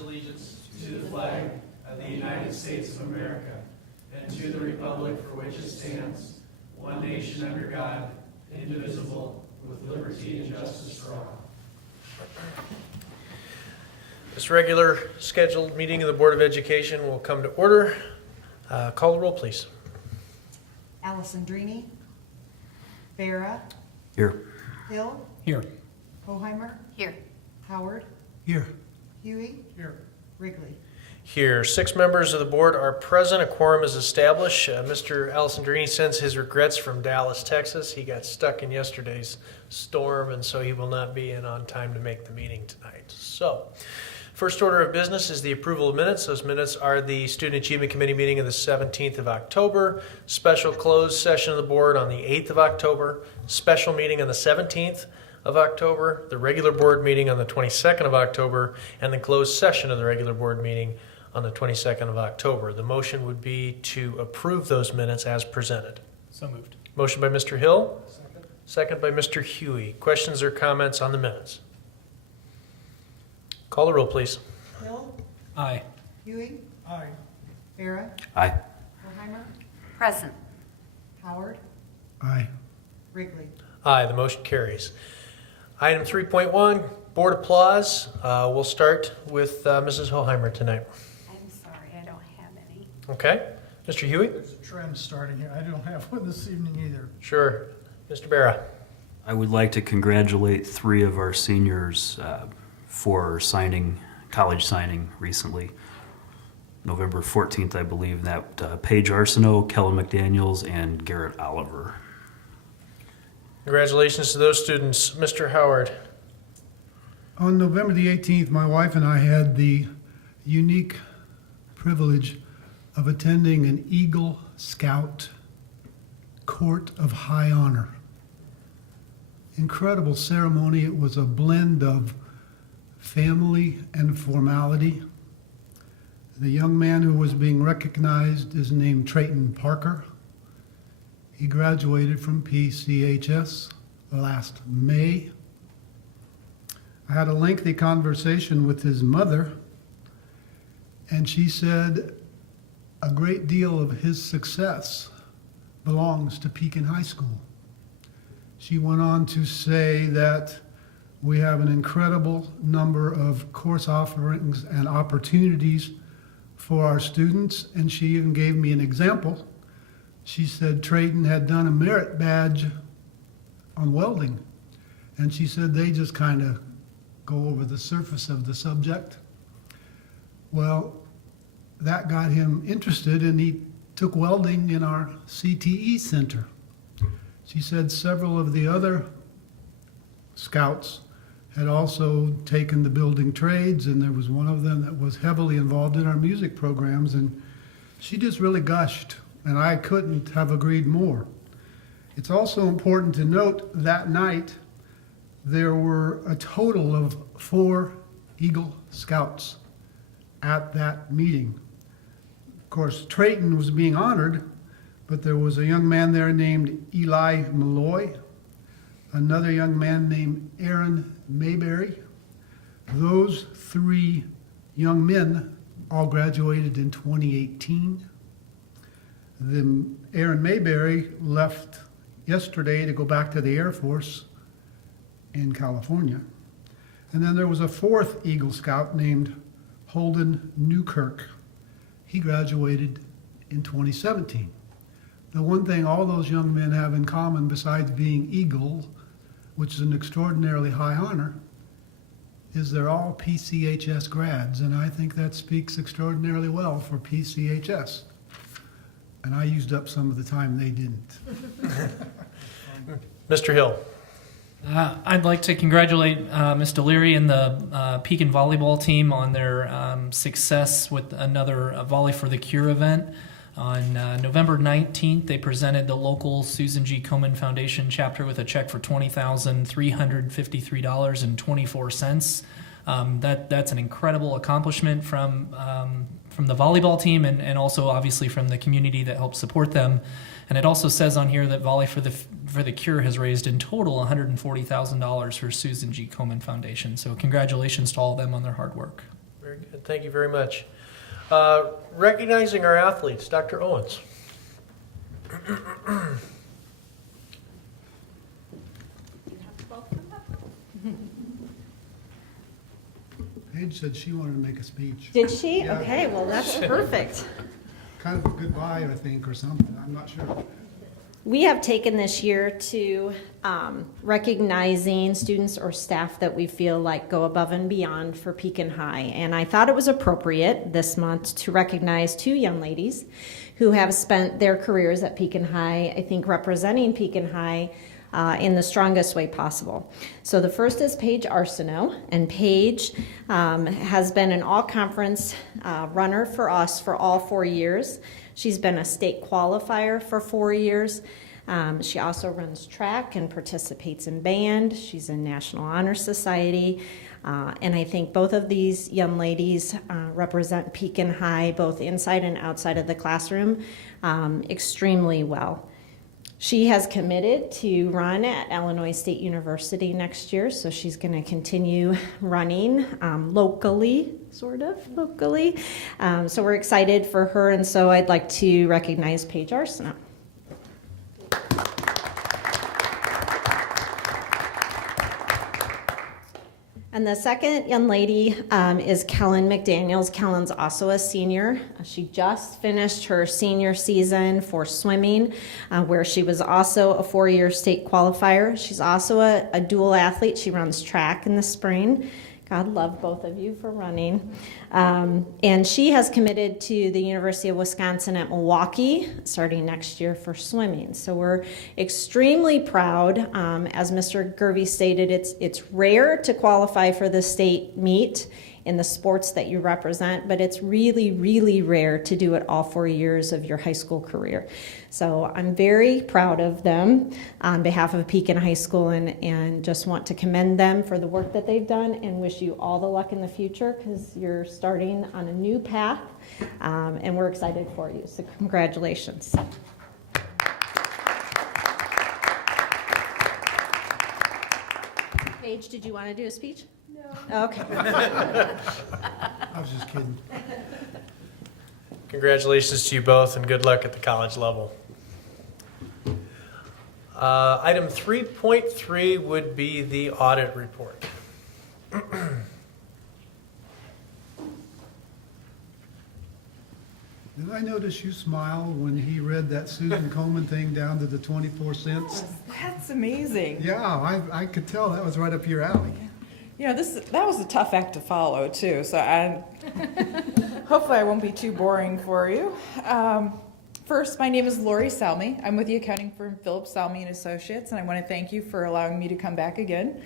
allegiance to the flag of the United States of America and to the republic for which it stands, one nation under God, indivisible, with liberty and justice for all. This regular scheduled meeting of the Board of Education will come to order. Call the roll, please. Alessandrini. Vera. Here. Hill. Here. Hoheimer. Here. Howard. Here. Huey. Here. Wrigley. Here, 6 members of the board are present. A quorum is established. Mr. Alessandrini sends his regrets from Dallas, Texas. He got stuck in yesterday's storm, and so he will not be in on time to make the meeting tonight. So, first order of business is the approval of minutes. Those minutes are the Student Achievement Committee meeting of the 17th of October, special closed session of the board on the 8th of October, special meeting on the 17th of October, the regular board meeting on the 22nd of October, and the closed session of the regular board meeting on the 22nd of October. The motion would be to approve those minutes as presented. So moved. Motion by Mr. Hill. Second by Mr. Huey. Questions or comments on the minutes? Call the roll, please. Hill. Aye. Huey. Aye. Vera. Aye. Hoheimer. Present. Howard. Aye. Wrigley. Aye, the motion carries. Item 3.1, board applause. We'll start with Mrs. Hoheimer tonight. I'm sorry, I don't have any. Okay. Mr. Huey? There's a trend starting here. I don't have one this evening either. Sure. Mr. Barra? I would like to congratulate 3 of our seniors for college signing recently. November 14th, I believe, that Paige Arsenault, Kellen McDaniels, and Garrett Oliver. Congratulations to those students. Mr. Howard? On November the 18th, my wife and I had the unique privilege of attending an Eagle Scout Court of High Honor. Incredible ceremony. It was a blend of family and formality. The young man who was being recognized is named Trayton Parker. He graduated from PCHS last May. I had a lengthy conversation with his mother, and she said a great deal of his success belongs to Pekin High School. She went on to say that we have an incredible number of course offerings and opportunities for our students, and she even gave me an example. She said Trayton had done a merit badge on welding, and she said they just kind of go over the surface of the subject. Well, that got him interested, and he took welding in our CTE center. She said several of the other scouts had also taken the building trades, and there was one of them that was heavily involved in our music programs, and she just really gushed, and I couldn't have agreed more. It's also important to note that night there were a total of 4 Eagle Scouts at that meeting. Of course, Trayton was being honored, but there was a young man there named Eli Malloy, another young man named Aaron Mayberry. Those 3 young men all graduated in 2018. Aaron Mayberry left yesterday to go back to the Air Force in California. And then there was a 4th Eagle Scout named Holden Newkirk. He graduated in 2017. The one thing all those young men have in common, besides being Eagle, which is an extraordinarily high honor, is they're all PCHS grads, and I think that speaks extraordinarily well for PCHS. And I used up some of the time they didn't. Mr. Hill? I'd like to congratulate Ms. Deliri and the Pekin volleyball team on their success with another Volley for the Cure event. On November 19th, they presented the local Susan G. Komen Foundation chapter with a check for $20,353.24. That's an incredible accomplishment from the volleyball team and also obviously from the community that helped support them. And it also says on here that Volley for the Cure has raised in total $140,000 for Susan G. Komen Foundation. So congratulations to all of them on their hard work. Very Very good. Thank you very much. Recognizing our athletes, Dr. Owens. Paige said she wanted to make a speech. Did she? Yeah. Okay, well, that's perfect. Kind of a goodbye, I think, or something. I'm not sure. We have taken this year to recognizing students or staff that we feel like go above and beyond for Pekin High. And I thought it was appropriate this month to recognize two young ladies who have spent their careers at Pekin High, I think representing Pekin High in the strongest way possible. So the first is Paige Arsenault, and Paige has been an all-conference runner for us for all 4 years. She's been a state qualifier for 4 years. She also runs track and participates in band. She's in National Honor Society. And I think both of these young ladies represent Pekin High, both inside and outside of the classroom, extremely well. She has committed to run at Illinois State University next year, so she's going to continue running locally. So we're excited for her, and so I'd like to recognize Paige Arsenault. And the second young lady is Kellen McDaniels. Kellen's also a senior. She just finished her senior season for swimming, where she was also a 4-year state qualifier. She's also a dual athlete. She runs track in the spring. God love both of you for running. And she has committed to the University of Wisconsin at Milwaukee starting next year for swimming. So we're extremely proud. As Mr. Gervey stated, it's rare to qualify for the state meet in the sports that you represent, but it's really, really rare to do it all 4 years of your high school career. So I'm very proud of them on behalf of Pekin High School, and just want to commend them for the work that they've done and wish you all the luck in the future, because you're starting on a new path, and we're excited for you. So congratulations. Paige, did you want to do a speech? No. Okay. I was just kidding. Congratulations to you both, and good luck at the college level. Item 3.3 would be the audit report. Did I notice you smile when he read that Susan Komen thing down to the 24 cents? That's amazing. Yeah, I could tell that was right up your alley. You know, that was a tough act to follow too. So hopefully I won't be too boring for you. First, my name is Lori Salmi. I'm with the accounting firm Phillips Salmi and Associates, and I want to thank you for allowing me to come back again.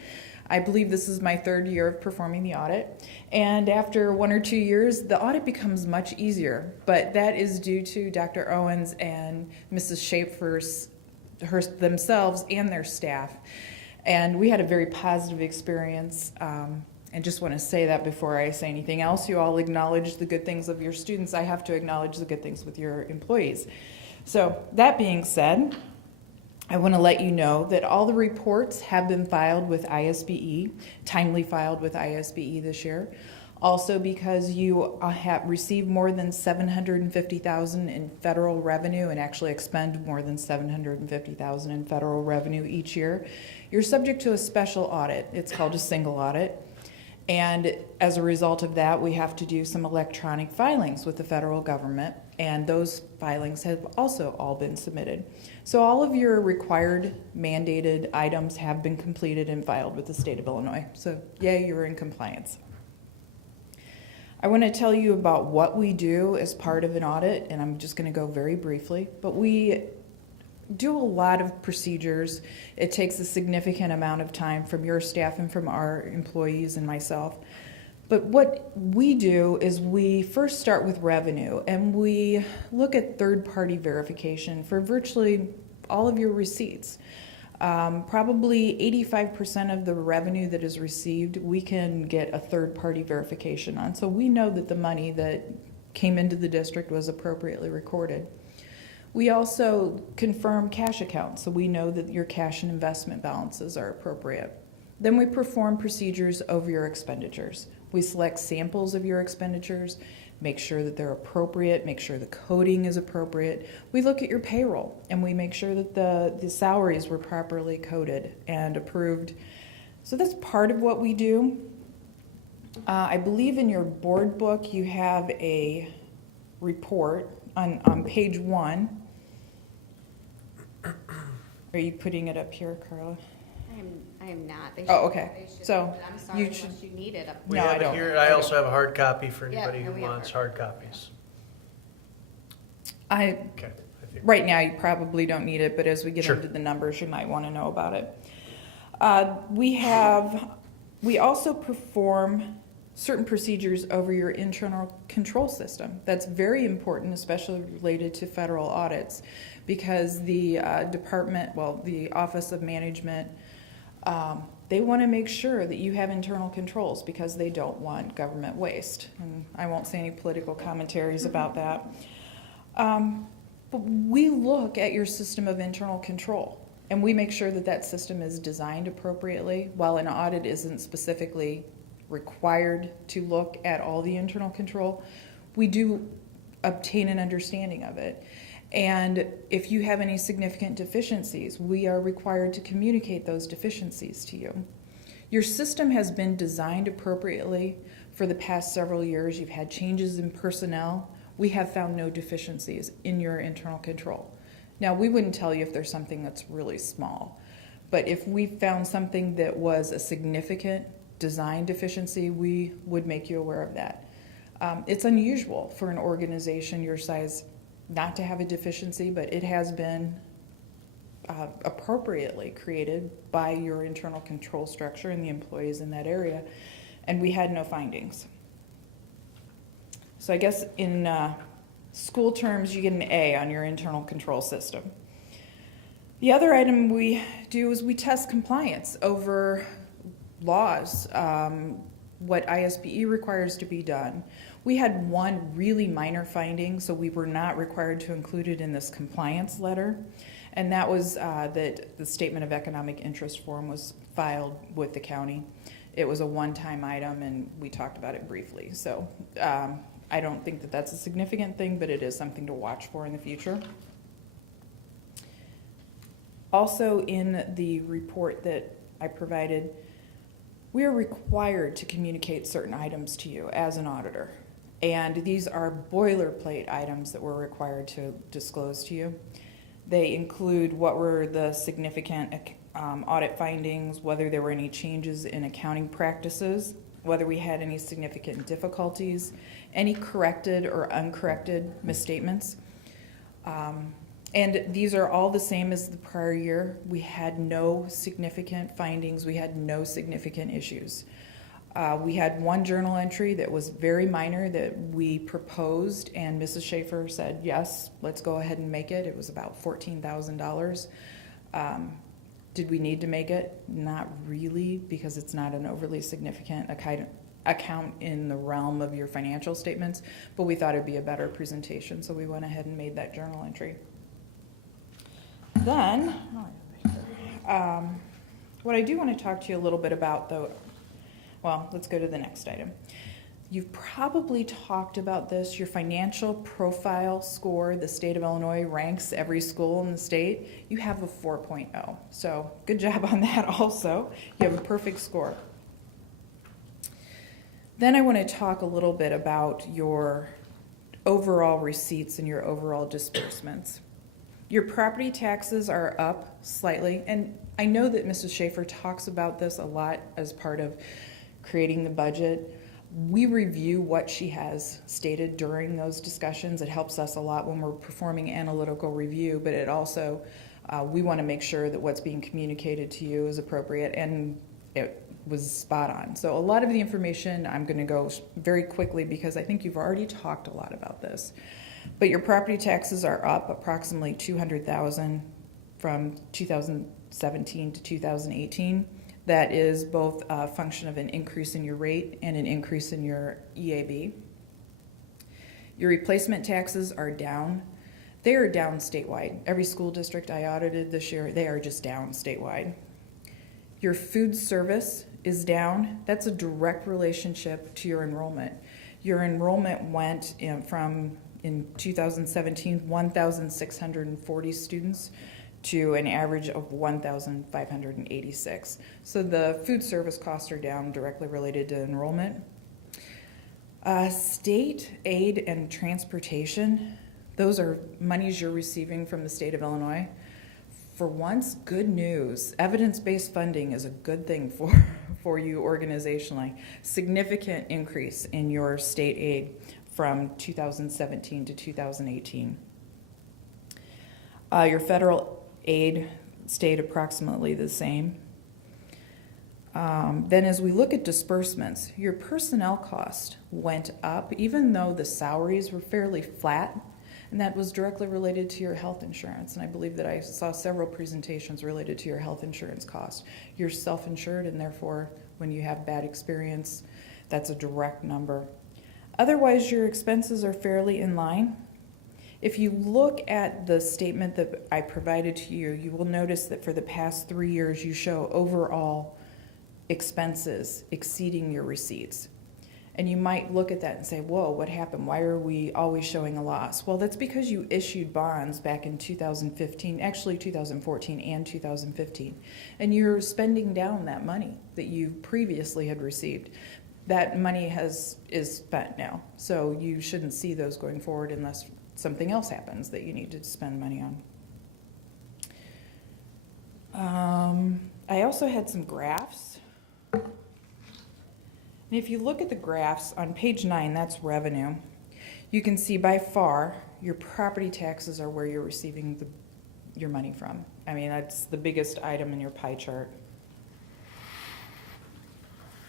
I believe this is my 3rd year of performing the audit, and after 1 or 2 years, the audit becomes much easier. But that is due to Dr. Owens and Mrs. Schaefer's themselves and their staff. And we had a very positive experience, and just want to say that before I say anything else. You all acknowledge the good things of your students. I have to acknowledge the good things with your employees. So that being said, I want to let you know that all the reports have been filed with ISBE, timely filed with ISBE this year. Also, because you have received more than $750,000 in federal revenue and actually expend more than $750,000 in federal revenue each year, you're subject to a special audit. It's called a single audit. And as a result of that, we have to do some electronic filings with the federal government, and those filings have also all been submitted. So all of your required mandated items have been completed and filed with the state of Illinois. So yay, you're in compliance. I want to tell you about what we do as part of an audit, and I'm just going to go very briefly, but we do a lot of procedures. It takes a significant amount of time from your staff and from our employees and myself. But what we do is we first start with revenue, and we look at third-party verification for virtually all of your receipts. Probably 85% of the revenue that is received, we can get a third-party verification on. So we know that the money that came into the district was appropriately recorded. We also confirm cash accounts, so we know that your cash and investment balances are appropriate. Then we perform procedures over your expenditures. We select samples of your expenditures, make sure that they're appropriate, make sure the coding is appropriate. We look at your payroll and we make sure that the salaries were properly coded and approved. So that's part of what we do. I believe in your board book you have a report on page 1. Are you putting it up here, Carla? I am not. They Oh, should- okay. they should- So, but I'm sorry, you unless should- you need it up We No, have I it don't. here. I I don't. also have a hard copy for Yeah, anybody no, who we have wants hard copies. I Okay. I think right now you probably don't need it, but as we get Sure. into the numbers, you might want to know about it. We also perform certain procedures over your internal control system. That's very important, especially related to federal audits, because the the Office of Management, they want to make sure that you have internal controls because they don't want government waste. And I won't say any political commentaries about that. But we look at your system of internal control and we make sure that that system is designed appropriately. While an audit isn't specifically required to look at all the internal control, we do obtain an understanding of it. And if you have any significant deficiencies, we are required to communicate those deficiencies to you. Your system has been designed appropriately for the past several years. You've had changes in personnel. We have found no deficiencies in your internal control. Now, we wouldn't tell you if there's something that's really small, but if we found something that was a significant design deficiency, we would make you aware of that. It's unusual for an organization your size not to have a deficiency, but it has been appropriately created by your internal control structure and the employees in that area, and we had no findings. So I guess in school terms, you get an A on your internal control system. The other item we do is we test compliance over laws, what ISBE requires to be done. We had one really minor finding, so we were not required to include it in this compliance letter, and that was that the statement of economic interest form was filed with the county. It was a one-time item, and we talked about it briefly. So I don't think that that's a significant thing, but it is something to watch for in the future. Also, in the report that I provided, we are required to communicate certain items to you as an auditor. And these are boilerplate items that we're required to disclose to you. They include what were the significant audit findings, whether there were any changes in accounting practices, whether we had any significant difficulties, any corrected or uncorrected misstatements. And these are all the same as the prior year. We had no significant findings. We had no significant issues. We had one journal entry that was very minor that we proposed, and Mrs. Schaefer said, yes, let's go ahead and make it. It was about $14,000. Did we need to make it? Not really, because it's not an overly significant account in the realm of your financial statements, but we thought it'd be a better presentation, so we went ahead and made that journal entry. Then, what I do want to talk to you a little bit about, though, well, let's go to the next item. You've probably talked about this, your financial profile score. The state of Illinois ranks every school in the state. You have a 4.0, so good job on that also. You have a perfect score. Then I want to talk a little bit about your overall receipts and your overall disbursements. Your property taxes are up slightly, and I know that Mrs. Schaefer talks about this a lot as part of creating the budget. We review what she has stated during those discussions. It helps us a lot when we're performing analytical review, but it also, we want to make sure that what's being communicated to you is appropriate, and it was spot on. So a lot of the information, I'm going to go very quickly because I think you've already talked a lot about this. But your property taxes are up approximately $200,000 from 2017 to 2018. That is both a function of an increase in your rate and an increase in your EAB. Your replacement taxes are down. They are down statewide. Every school district I audited this year, they are just down statewide. Your food service is down, that's a direct relationship to your enrollment. Your enrollment went from, in 2017, 1,640 students to an average of 1,586. So the food service costs are down, directly related to enrollment. State aid and transportation, those are monies you're receiving from the state of Illinois. For once, good news. Evidence-based funding is a good thing for you organizationally. Significant increase in your state aid from 2017 to 2018. Your federal aid stayed approximately the same. Then as we look at disbursements, your personnel cost went up even though the salaries were fairly flat, and that was directly related to your health insurance. And I believe that I saw several presentations related to your health insurance cost. You're self-insured, and therefore when you have bad experience, that's a direct number. Otherwise, your expenses are fairly in line. If you look at the statement that I provided to you, you will notice that for the past 3 years, you show overall expenses exceeding your receipts. And you might look at that and say, whoa, what happened? Why are we always showing a loss? Well, that's because you issued bonds back in 2015, actually 2014 and 2015. And you're spending down that money that you previously had received. That money is spent now. So you shouldn't see those going forward unless something else happens that you need to spend money on. I also had some graphs. And if you look at the graphs on page 9, that's revenue. You can see by far your property taxes are where you're receiving your money from. I mean, that's the biggest item in your pie chart.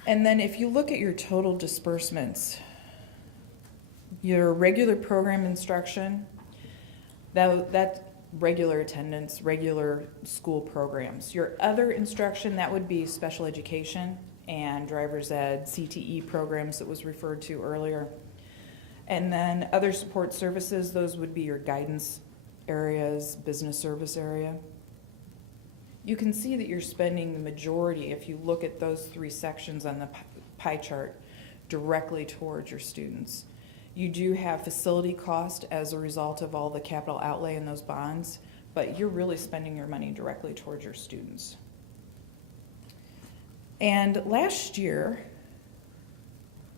And then if you look at your total disbursements, your regular program instruction, that's regular attendance, regular school programs. Your other instruction, that would be special education and driver's ed, CTE programs that was referred to earlier. And then other support services, those would be your guidance areas, business service area. You can see that you're spending the majority, if you look at those 3 sections on the pie chart, directly towards your students. You do have facility cost as a result of all the capital outlay in those bonds, but you're really spending your money directly towards your students. And last year,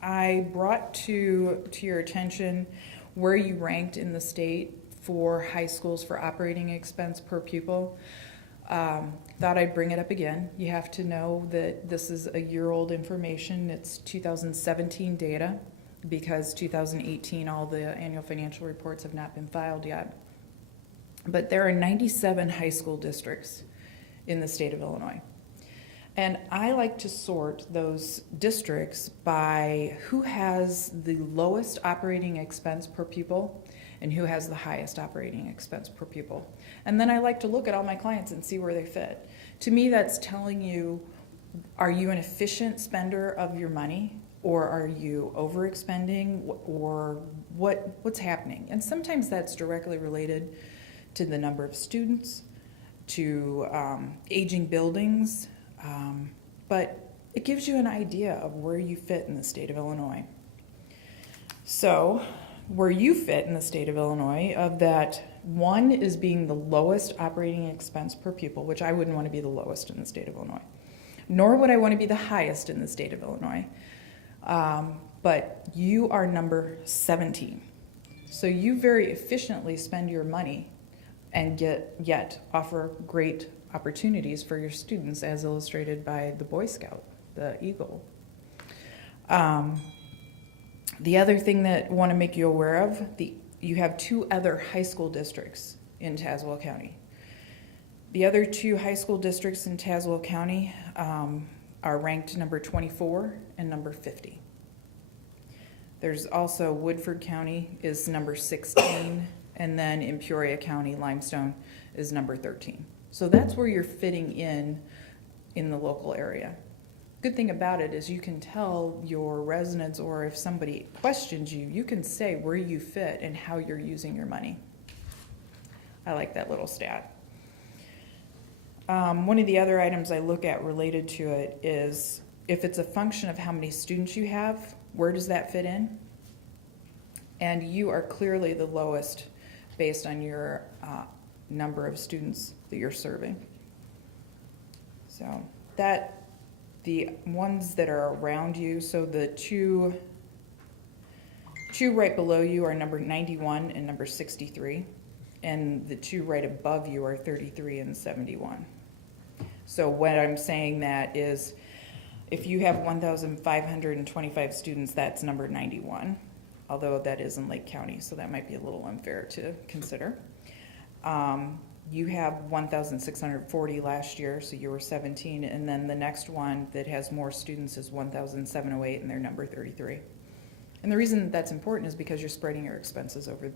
I brought to your attention where you ranked in the state for high schools for operating expense per pupil. Thought I'd bring it up again. You have to know that this is a year-old information. It's 2017 data, because 2018, all the annual financial reports have not been filed yet. But there are 97 high school districts in the state of Illinois. And I like to sort those districts by who has the lowest operating expense per pupil and who has the highest operating expense per pupil. And then I like to look at all my clients and see where they fit. To me, that's telling you, are you an efficient spender of your money? Or are you overexpending, or what's happening? And sometimes that's directly related to the number of students, to aging buildings, but it gives you an idea of where you fit in the state of Illinois. So where you fit in the state of Illinois, of that, 1 is being the lowest operating expense per pupil, which I wouldn't want to be the lowest in the state of Illinois, nor would I want to be the highest in the state of Illinois. But you are number 17. So you very efficiently spend your money and yet offer great opportunities for your students, as illustrated by the Boy Scout, the Eagle. The other thing that I want to make you aware of, you have 2 other high school districts in Tazewell County. The other 2 high school districts in Tazewell County are ranked number 24 and number 50. There's also Woodford County is number 16, and then in Peoria County, Limestone is number 13. So that's where you're fitting in the local area. Good thing about it is you can tell your residents, or if somebody questions you, you can say where you fit and how you're using your money. I like that little stat. One of the other items I look at related to it is if it's a function of how many students you have, where does that fit in? And you are clearly the lowest based on your number of students that you're serving. So that, the ones that are around you, so the two right below you are number 91 and number 63, and the two right above you are 33 and 71. So what I'm saying that is, if you have 1,525 students, that's number 91, although that is in Lake County, so that might be a little unfair to consider. You have 1,640 last year, so you were 17, and then the next one that has more students is 1,708, and they're number 33. And the reason that's important is because you're spreading your expenses over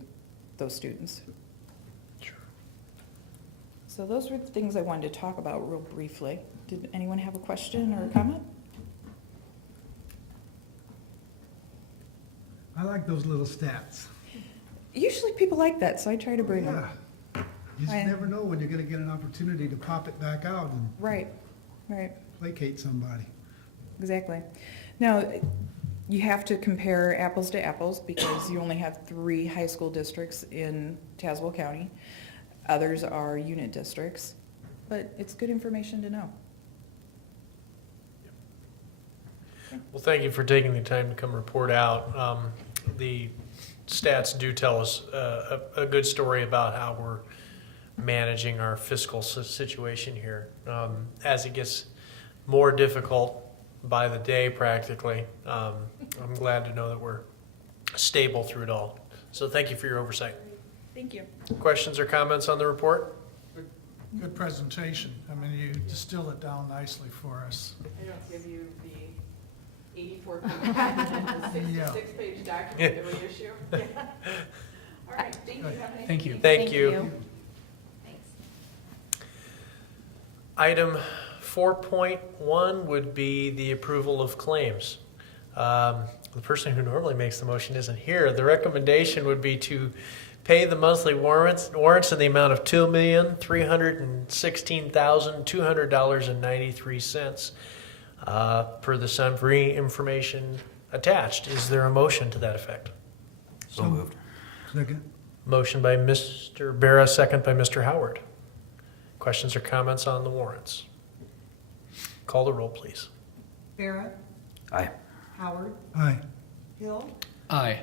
those students. Sure. So those were the things I wanted to talk about real briefly. Did anyone have a question or a comment? I like those little stats. Usually people like that, so I try to bring them. Yeah. You just I- never know when you're gonna get an opportunity to pop it back out and Right, right, placate somebody. exactly. Now, you have to compare apples to apples because you only have 3 high school districts in Tazewell County. Others are unit districts, but it's good information to know. Well, thank you for taking the time to come report out. The stats do tell us a good story about how we're managing our fiscal situation here. As it gets more difficult by the day practically, I'm glad to know that we're stable through it all. So thank you for your oversight. Thank you. Questions or comments on the report? Good presentation. I mean, you distill it down nicely for us. I don't give you the 84-page document, the Yeah. 66-page document that we issue. All right, thank you. Have a nice Thank you. Thank you. Thanks. Item 4.1 would be the approval of claims. The person who normally makes the motion isn't here. The recommendation would be to pay the monthly warrants in the amount of $2,316,200.93 per the summary information attached. Is there a motion to that effect? So moved. Second? Motion by Mr. Barra, second by Mr. Howard. Questions or comments on the warrants? Call the roll, please. Barra, Aye. Howard, Aye. Hill, Aye.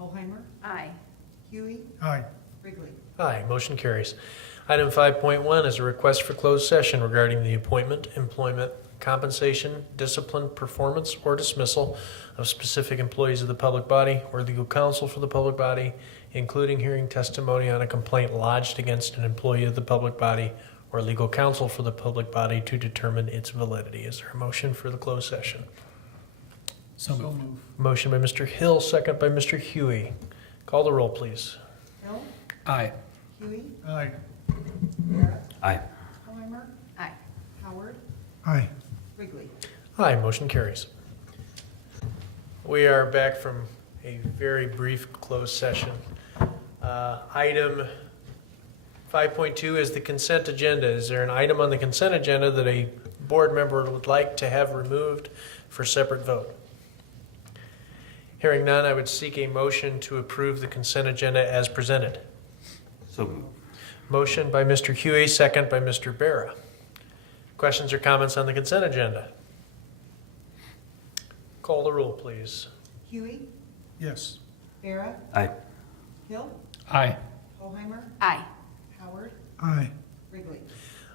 Holheimer, Aye. Huey, Aye. Wrigley. Aye, motion carries. Item 5.1 is a request for closed session regarding the appointment, employment, compensation, discipline, performance, or dismissal of specific employees of the public body or legal counsel for the public body, including hearing testimony on a complaint lodged against an employee of the public body or legal counsel for the public body to determine its validity. Is there a motion for the closed session? So So moved. move. Motion by Mr. Hill, second by Mr. Huey. Call the roll, please. Hill, Aye. Huey, Aye. Barra, Aye. Holheimer, Aye. Howard, Aye. Wrigley. Aye, motion carries. We are back from a very brief closed session. Item 5.2 is the consent agenda. Is there an item on the consent agenda that a board member would like to have removed for separate vote? Hearing none, I would seek a motion to approve the consent agenda as presented. So moved. Motion by Mr. Huey, second by Mr. Barra. Questions or comments on the consent agenda? Call the roll, please. Huey, Yes. Barra, Aye. Hill, Aye. Holheimer, Aye. Howard, Aye. Wrigley.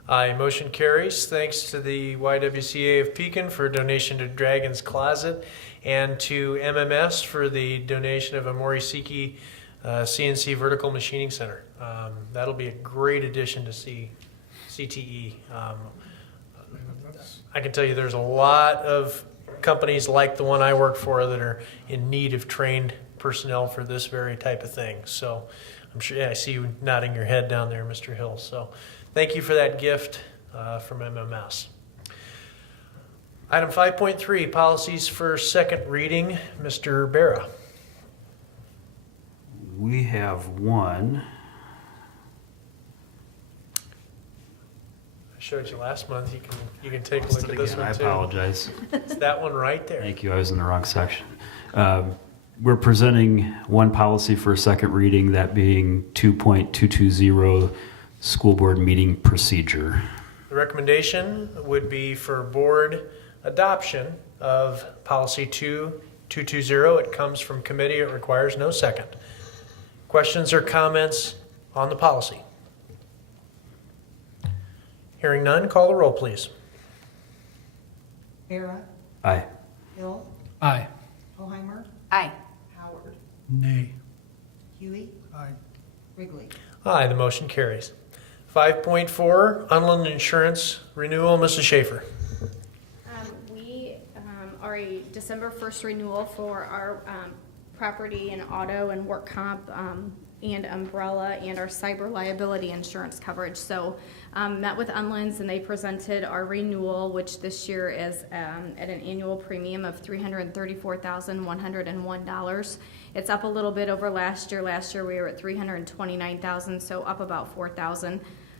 Aye, motion carries. Thanks to the YWCA of Pekin for a donation to Dragon's Closet and to MMS for the donation of a Morisiki CNC Vertical Machining Center. That'll be a great addition to CTE. I can tell you there's a lot of companies like the one I work for that are in need of trained personnel for this very type of thing. So I'm sure, yeah, I see you nodding your head down there, Mr. Hill. So thank you for that gift from MMS. Item 5.3, policies for second reading. Mr. Barra. We have one. I showed you last month. You can take a Lost look it at this again. one I too. apologize. It's that one right there. Thank you. I was in the wrong section. We're presenting one policy for a second reading, that being 2.220 school board meeting procedure. The recommendation would be for board adoption of policy 2220. It comes from committee. It requires no second. Questions or comments on the policy? Hearing none, call the roll, please. Vera, Aye. Hill, Aye. Hoheimer, Aye. Howard, Nay. Huey, Aye. Wrigley. Aye, the motion carries. 5.4, Unland Insurance Renewal. Mrs. Schaefer. We are a December 1st renewal for our property and auto and work comp and umbrella and our cyber liability insurance coverage. So met with Unlands and they presented our renewal, which this year is at an annual premium of $334,101. It's up a little bit over last year. Last year we were at $329,000, so up about $4,000,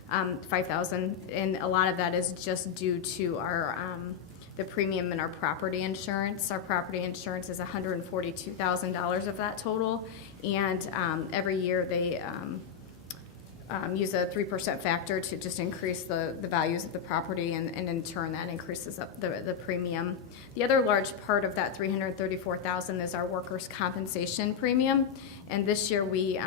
$5,000, and a lot of that is just due to our the premium in our property insurance. Our property insurance is $142,000 of that total, and every year they use a 3% factor to just increase the values of the property, and in turn that increases up the premium. The other large part of that $334,000 is our workers' compensation premium, and this year we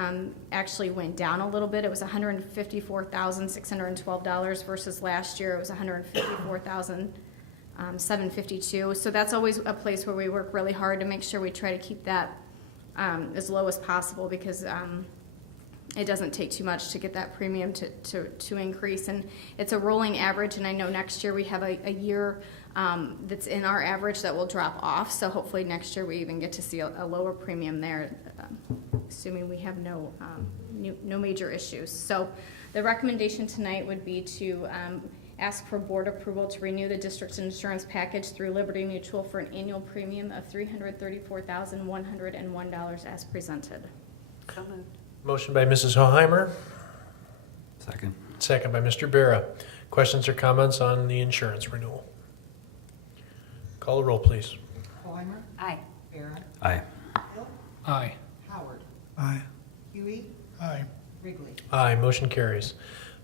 actually went down a little bit. It was $154,612 versus last year it was $154,752. So that's always a place where we work really hard to make sure we try to keep that as low as possible, because it doesn't take too much to get that premium to increase, and it's a rolling average, and I know next year we have a year that's in our average that will drop off, so hopefully next year we even get to see a lower premium there, assuming we have no major issues. So the recommendation tonight would be to ask for board approval to renew the district's insurance package through Liberty Mutual for an annual premium of $334,101 as presented. So moved. Motion by Mrs. Hoheimer, Second. second by Mr. Bera. Questions or comments on the insurance renewal? Call the roll, please. Hoheimer, Aye. Vera, Aye. Hill, Aye. Howard, Aye. Huey, Aye. Wrigley. Aye, motion carries.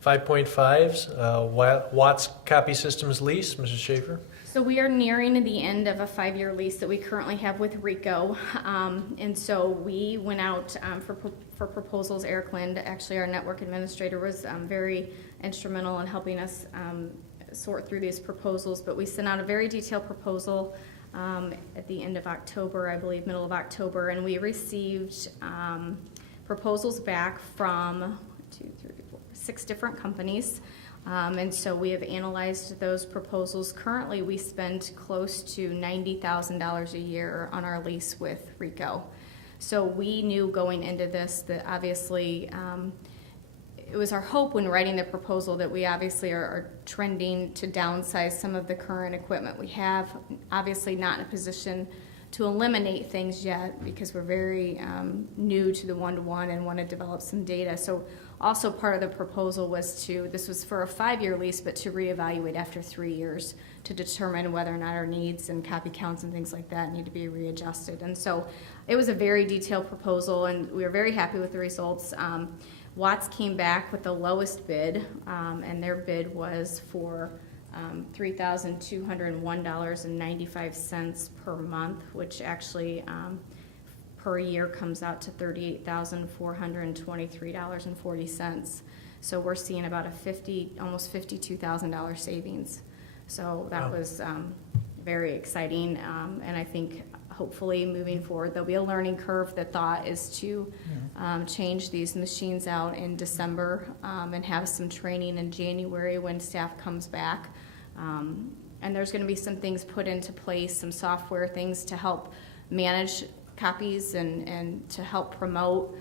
5.5, Watts Copy Systems lease. Mrs. Schaefer. So we are nearing the end of a 5-year lease that we currently have with Rico. And so we went out for proposals. Eric Lind, actually our network administrator, was very instrumental in helping us sort through these proposals. But we sent out a very detailed proposal at the end of October, I believe, middle of October. And we received proposals back from 6 different companies. And so we have analyzed those proposals. Currently, we spend close to $90,000 a year on our lease with Rico. So we knew going into this that obviously it was our hope when writing the proposal that we obviously are trending to downsize some of the current equipment we have. Obviously not in a position to eliminate things yet because we're very new to the one-to-one and want to develop some data. So also part of the proposal was this was for a 5-year lease, but to reevaluate after 3 years to determine whether or not our needs and copy counts and things like that need to be readjusted. And so it was a very detailed proposal, and we were very happy with the results. Watts came back with the lowest bid, and their bid was for $3,201.95 per month, which actually per year comes out to $38,423.40. So we're seeing about almost $52,000 savings. So that was very exciting, and I think hopefully moving forward there'll be a learning curve. The thought is to change these machines out in December and have some training in January when staff comes back. And there's going to be some things put into place, some software things to help manage copies and to help promote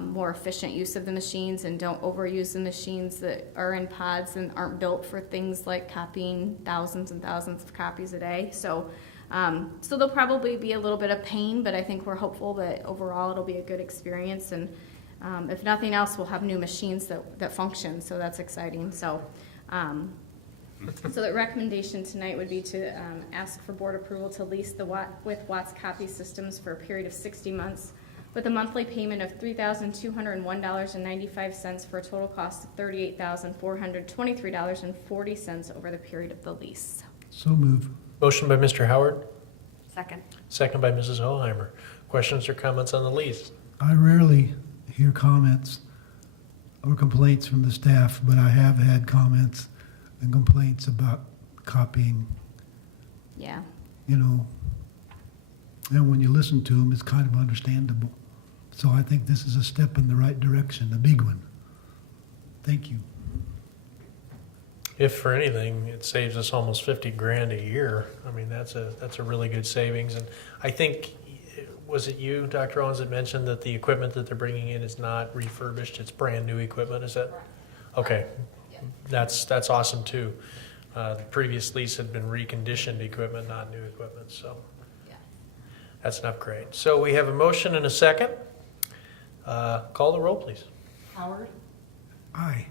more efficient use of the machines, and don't overuse the machines that are in pods and aren't built for things like copying thousands and thousands of copies a day. So there'll probably be a little bit of pain, but I think we're hopeful that overall it'll be a good experience. And if nothing else, we'll have new machines that function, so that's exciting. So So the recommendation tonight would be to ask for board approval to lease the with Watts Copy Systems for a period of 60 months with a monthly payment of $3,201.95 for a total cost of $38,423.40 over the period of the lease. So move. Motion by Mr. Howard, Second. second by Mrs. Hoheimer. Questions or comments on the lease? I rarely hear comments or complaints from the staff, but I have had comments and complaints about copying, Yeah. you know. And when you listen to them, it's kind of understandable. So I think this is a step in the right direction, a big one. Thank you. If for anything, it saves us almost 50 grand a year. I mean, that's a really good savings. And I think, was it you, Dr. Owens, that mentioned that the equipment that they're bringing in is not refurbished, it's brand new equipment, is that? Okay, that's awesome too. The previous lease had been reconditioned equipment, not new equipment, so that's an upgrade. So we have a motion and a second. Call the roll, please. Howard, Aye.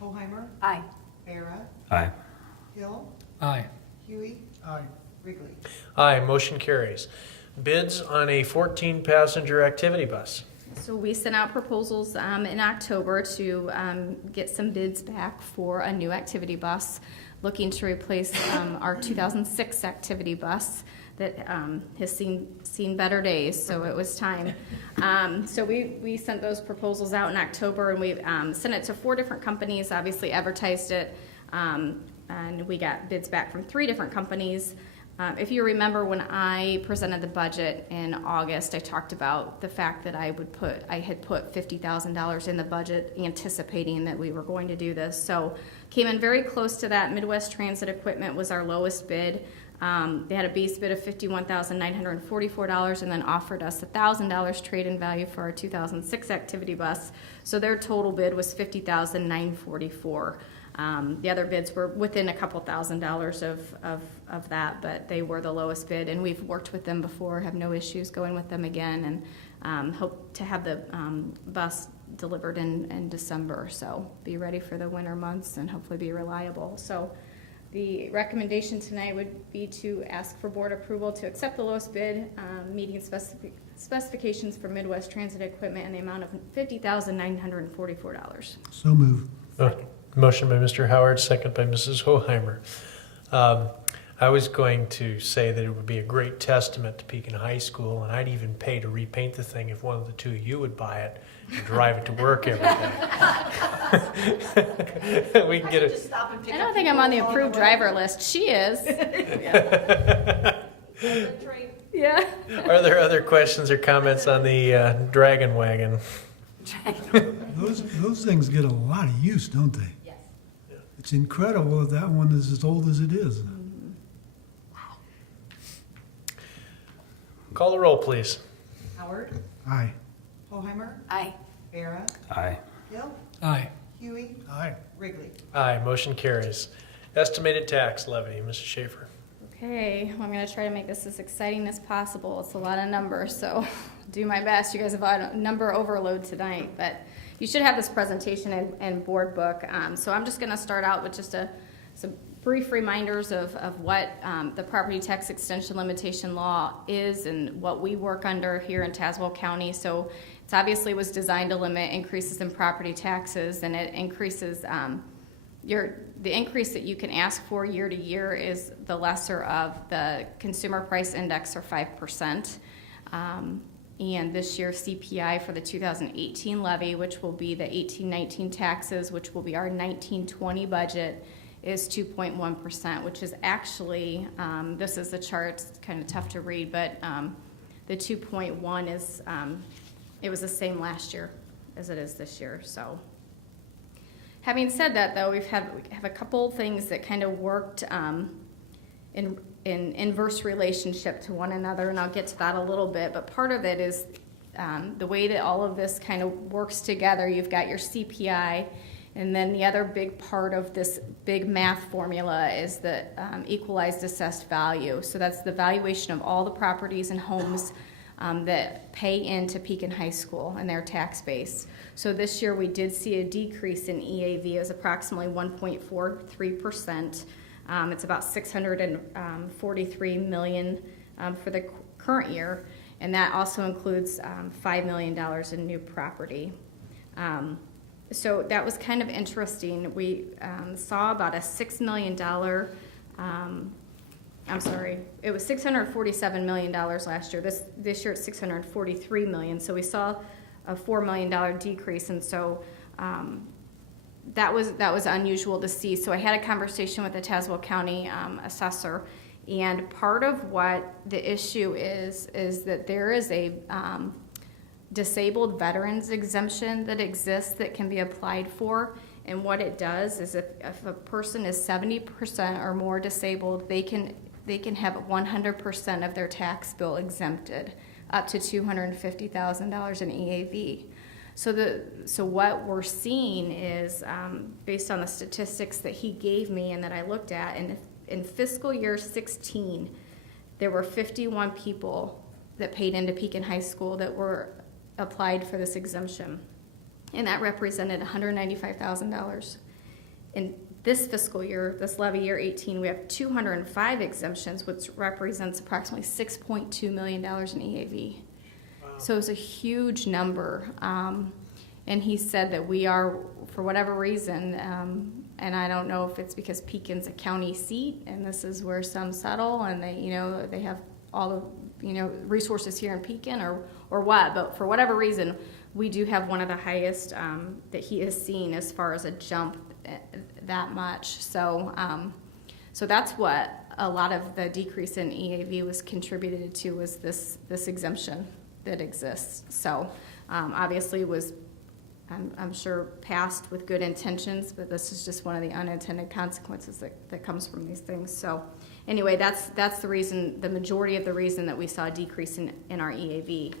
Hoheimer, Aye. Bera, Aye. Hill, Aye. Huey, Aye. Wrigley. Aye, motion carries. Bids on a 14-passenger activity bus. So we sent out proposals in October to get some bids back for a new activity bus, looking to replace our 2006 activity bus that has seen better days, so it was time. So we sent those proposals out in October, and we sent it to 4 different companies, obviously advertised it, and we got bids back from 3 different companies. If you remember, when I presented the budget in August, I talked about the fact that I had put $50,000 in the budget anticipating that we were going to do this. So came in very close to that. Midwest Transit Equipment was our lowest bid. They had a base bid of $51,944 and then offered us $1,000 trade-in value for our 2006 activity bus. So their total bid was $50,944. The other bids were within a couple $1,000s of that, but they were the lowest bid, and we've worked with them before, have no issues going with them again, and hope to have the bus delivered in December. So be ready for the winter months and hopefully be reliable. So the recommendation tonight would be to ask for board approval to accept the lowest bid, meeting specifications for Midwest Transit Equipment in the amount of $50,944. So move. Motion by Mr. Howard, second by Mrs. Hoheimer. I was going to say that it would be a great testament to Pekin High School, and I'd even pay to repaint the thing if one of the two of you would buy it and drive it to work every day. We can get it. I don't think I'm on the approved driver list. She is. Yeah. Are there other questions or comments on the Dragon Wagon? Those things get a lot of use, don't they? Yes. It's incredible that one is as old as it is. Call the roll, please. Howard, Aye. Hoheimer, Aye. Bera, Aye. Hill, Aye. Huey, Aye. Wrigley. Aye, motion carries. Estimated tax levy, Mrs. Schaefer. Okay, well, I'm going to try to make this as exciting as possible. It's a lot of numbers, so do my best. You guys have had a number overload tonight, but you should have this presentation and board book. So I'm just going to start out with just some brief reminders of what the property tax extension limitation law is and what we work under here in Tazewell County. So it obviously was designed to limit increases in property taxes, and it increases the increase that you can ask for year to year is the lesser of the consumer price index, or 5%. And this year CPI for the 2018 levy, which will be the 18-19 taxes, which will be our 19-20 budget, is 2.1%, which is actually, this is the chart, it's kind of tough to read, but the 2.1 is, it was the same last year as it is this year. So having said that, though, we have a couple things that kind of worked in inverse relationship to one another, and I'll get to that a little bit, but part of it is the way that all of this kind of works together. You've got your CPI, and then the other big part of this big math formula is the equalized assessed value. So that's the valuation of all the properties and homes that pay into Pekin High School and their tax base. So this year we did see a decrease in EAV. It was approximately 1.43%. It's about $643 million for the current year, and that also includes $5 million in new property. So that was kind of interesting. We saw about a $6 million, it was $647 million last year. This year it's $643 million. So we saw a $4 million decrease, and so that was unusual to see. So I had a conversation with the Tazewell County assessor, and part of what the issue is that there is a disabled veterans exemption that exists that can be applied for. And what it does is if a person is 70% or more disabled, they can have 100% of their tax bill exempted, up to $250,000 in EAV. So what we're seeing is, based on the statistics that he gave me and that I looked at, in fiscal year 16, there were 51 people that paid into Pekin High School that were applied for this exemption, and that represented $195,000. In this fiscal year, this levy year 18, we have 205 exemptions, which represents approximately $6.2 million in EAV. So it's a huge number. And he said that we are, for whatever reason, and I don't know if it's because Pekin's a county seat and this is where some settle and they have all the resources here in Pekin or what, but for whatever reason, we do have one of the highest that he has seen as far as a jump that much. So that's what a lot of the decrease in EAV was contributed to, was this exemption that exists. So obviously was, I'm sure, passed with good intentions, but this is just one of the unintended consequences that comes from these things. So anyway, that's the reason, the majority of the reason that we saw a decrease in our EAV.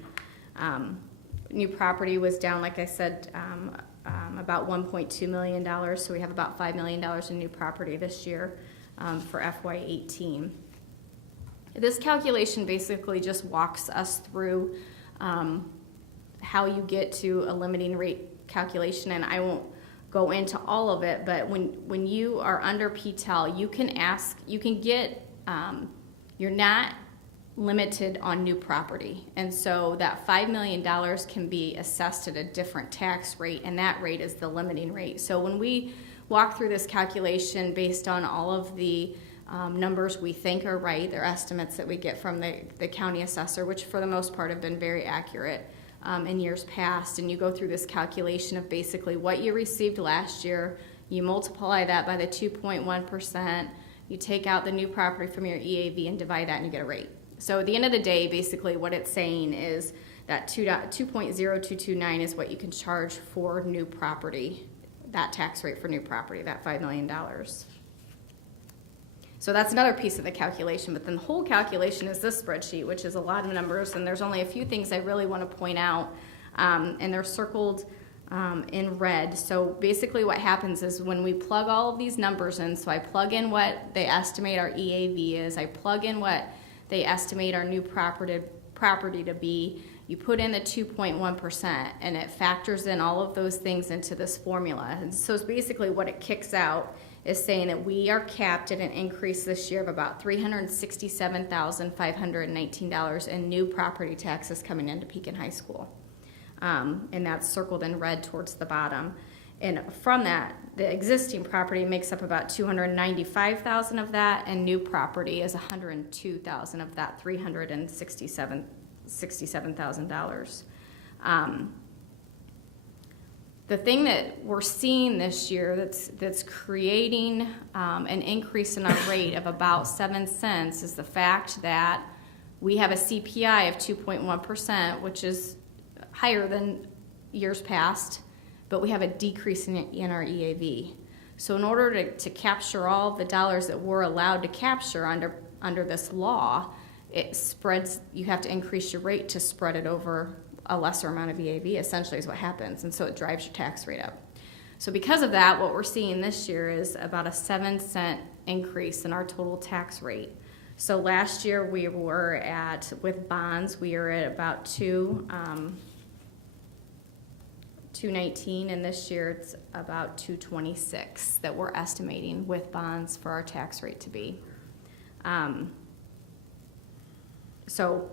New property was down, like I said, about $1.2 million, so we have about $5 million in new property this year for FY18. This calculation basically just walks us through how you get to a limiting rate calculation, and I won't go into all of it, but when you are under PTEL, you can get, you're not limited on new property, and so that $5 million can be assessed at a different tax rate, and that rate is the limiting rate. So when we walk through this calculation based on all of the numbers we think are right, they're estimates that we get from the county assessor, which for the most part have been very accurate in years past, and you go through this calculation of basically what you received last year, you multiply that by the 2.1%, you take out the new property from your EAV and divide that and you get a rate. So at the end of the day, basically what it's saying is that 2.0229 is what you can charge for new property, that tax rate for new property, that $5 million. So that's another piece of the calculation, but then the whole calculation is this spreadsheet, which is a lot of numbers, and there's only a few things I really want to point out, and they're circled in red. So basically what happens is when we plug all of these numbers in, so I plug in what they estimate our EAV is, I plug in what they estimate our new property to be, you put in the 2.1%, and it factors in all of those things into this formula. And so it's basically what it kicks out is saying that we are capped at an increase this year of about $367,519 in new property taxes coming into Pekin High School. And that's circled in red towards the bottom. And from that, the existing property makes up about $295,000 of that, and new property is $102,000 of that $367,000. The thing that we're seeing this year that's creating an increase in our rate of about 7 cents is the fact that we have a CPI of 2.1%, which is higher than years past, but we have a decrease in our EAV. So in order to capture all of the dollars that we're allowed to capture under this law, you have to increase your rate to spread it over a lesser amount of EAV, essentially is what happens, and so it drives your tax rate up. So because of that, what we're seeing this year is about a 7 cent increase in our total tax rate. So last year we were at, with bonds, we were at about 219, and this year it's about 226 that we're estimating with bonds for our tax rate to be. So,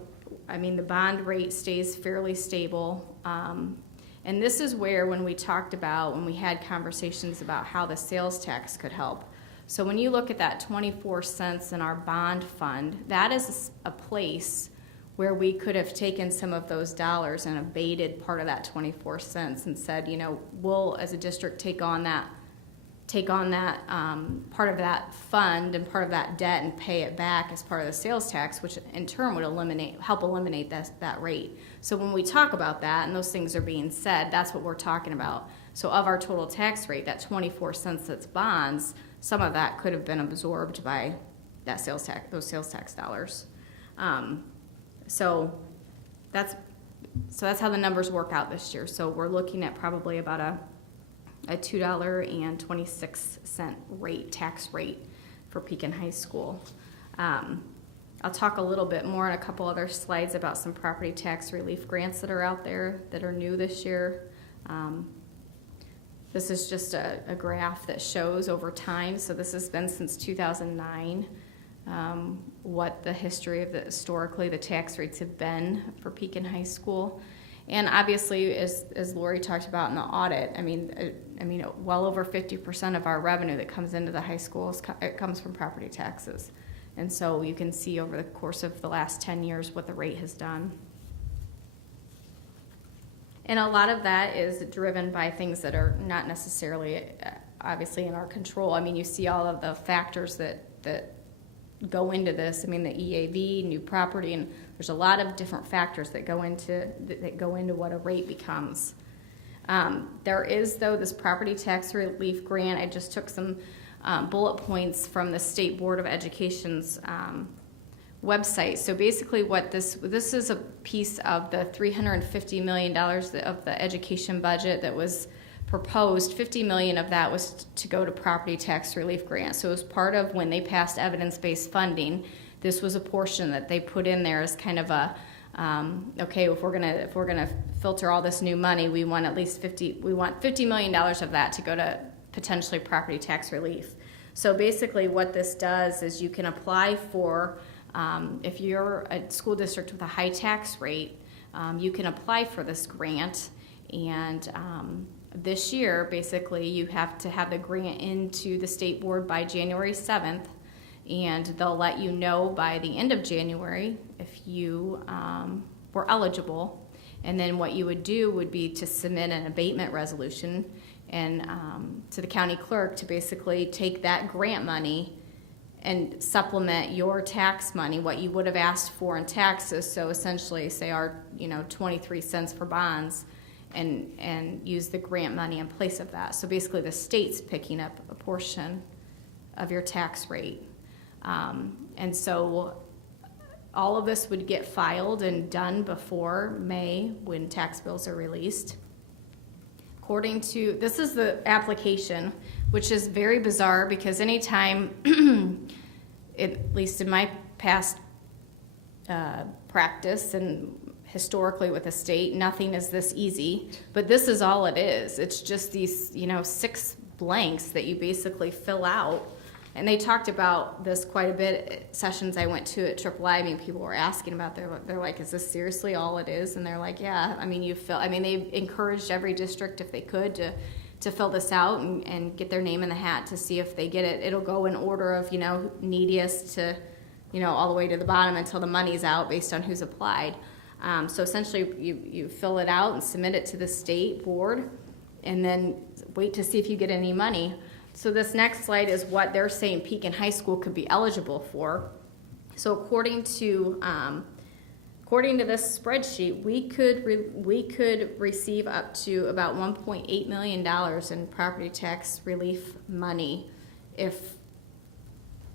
I mean, the bond rate stays fairly stable. And this is where, when we talked about, when we had conversations about how the sales tax could help. So when you look at that 24 cents in our bond fund, that is a place where we could have taken some of those dollars and abated part of that 24 cents and said, you know, we'll, as a district, take on that part of that fund and part of that debt and pay it back as part of the sales tax, which in turn would help eliminate that rate. So when we talk about that and those things are being said, that's what we're talking about. So of our total tax rate, that 24 cents that's bonds, some of that could have been absorbed by that sales tax, those sales tax dollars. So that's how the numbers work out this year. So we're looking at probably about a $2.26 rate, tax rate for Pekin High School. I'll talk a little bit more in a couple other slides about some property tax relief grants that are out there that are new this year. This is just a graph that shows over time. So this has been since 2009, what the history of historically the tax rates have been for Pekin High School. And obviously, as Lori talked about in the audit, I mean, well over 50% of our revenue that comes into the high schools, it comes from property taxes. And so you can see over the course of the last 10 years what the rate has done. And a lot of that is driven by things that are not necessarily, obviously, in our control. I mean, you see all of the factors that go into this. I mean, the EAV, new property, and there's a lot of different factors that go into what a rate becomes. There is, though, this property tax relief grant. I just took some bullet points from the State Board of Education's website. So basically what this is a piece of the $350 million of the education budget that was proposed. $50 million of that was to go to property tax relief grants. So it was part of when they passed evidence-based funding. This was a portion that they put in there as kind of a okay, if we're gonna filter all this new money, we want at least $50 million of that to go to potentially property tax relief. So basically what this does is you can apply for, if you're a school district with a high tax rate, you can apply for this grant. And this year, basically, you have to have the grant into the state board by January 7th. And they'll let you know by the end of January if you were eligible. And then what you would do would be to submit an abatement resolution and to the county clerk to basically take that grant money and supplement your tax money, what you would have asked for in taxes. So essentially, say our 23 cents for bonds, and use the grant money in place of that. So basically, the state's picking up a portion of your tax rate. And so all of this would get filed and done before May when tax bills are released. According to, this is the application, which is very bizarre because anytime, at least in my past practice and historically with the state, nothing is this easy, but this is all it is. It's just these, 6 blanks that you basically fill out. And they talked about this quite a bit at sessions I went to at Triple I. I mean, people were asking about, they're like, is this seriously all it is? And they're like, yeah. I mean, they encouraged every district, if they could, to fill this out and get their name in the hat to see if they get it. It'll go in order of, neediest to, all the way to the bottom until the money's out based on who's applied. So essentially, you fill it out and submit it to the state board and then wait to see if you get any money. So this next slide is what they're saying Pekin High School could be eligible for. So according to this spreadsheet, we could receive up to about $1.8 million in property tax relief money if